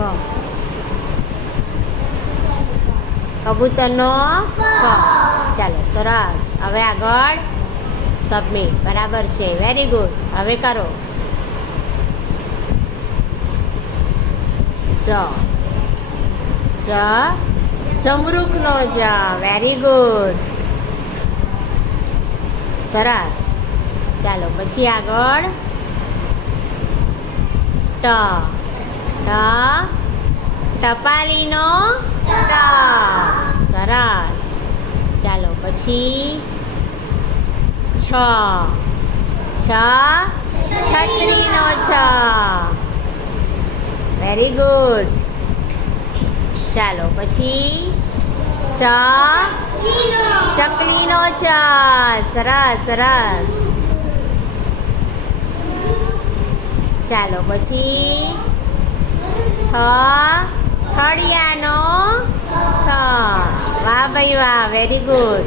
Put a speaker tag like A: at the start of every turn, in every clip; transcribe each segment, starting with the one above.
A: ક કબૂતરનો ક ચાલો સરસ. હવે આગળ સબમિટ બરાબર છે. વેરી ગુડ હવે કરો. જ. જ. જમરૂકનો જ. વેરી ગુડ સરસ. ચાલો, પછી આગળ. ટ. ટપાલીનો સરસ ચાલો, પછી છ. છ. છત્રીનો છ. વેરી ગુડ ચાલો, પછી ચ. ચકલીનો ચ સરસ સરસ. ચાલો, પછી ઠ ઠળિયાનો ઠ વાહ ભાઈ વાહ વેરી ગુડ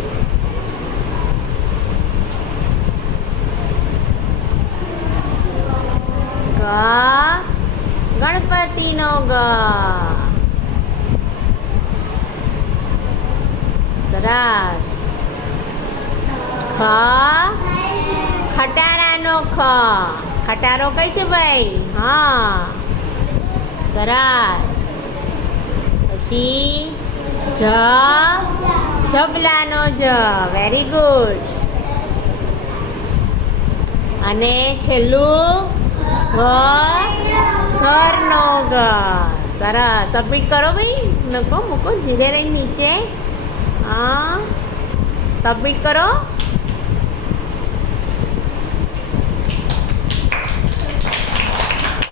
A: ગ, ગણપતિનો ગ. સરસ. ખ, ખટારાનો ખ. ખટારો કઈ છે ભાઈ? હા. સરસ. પછી જ, જબલાનો જ. વેરી ગુડ અને છેલ્લું ઘરનો ઘ સરસ. સબમિટ કરો ભાઈ. મૂકો મૂકો. ધીરે રહી નીચે. હા. સબમિટ કરો.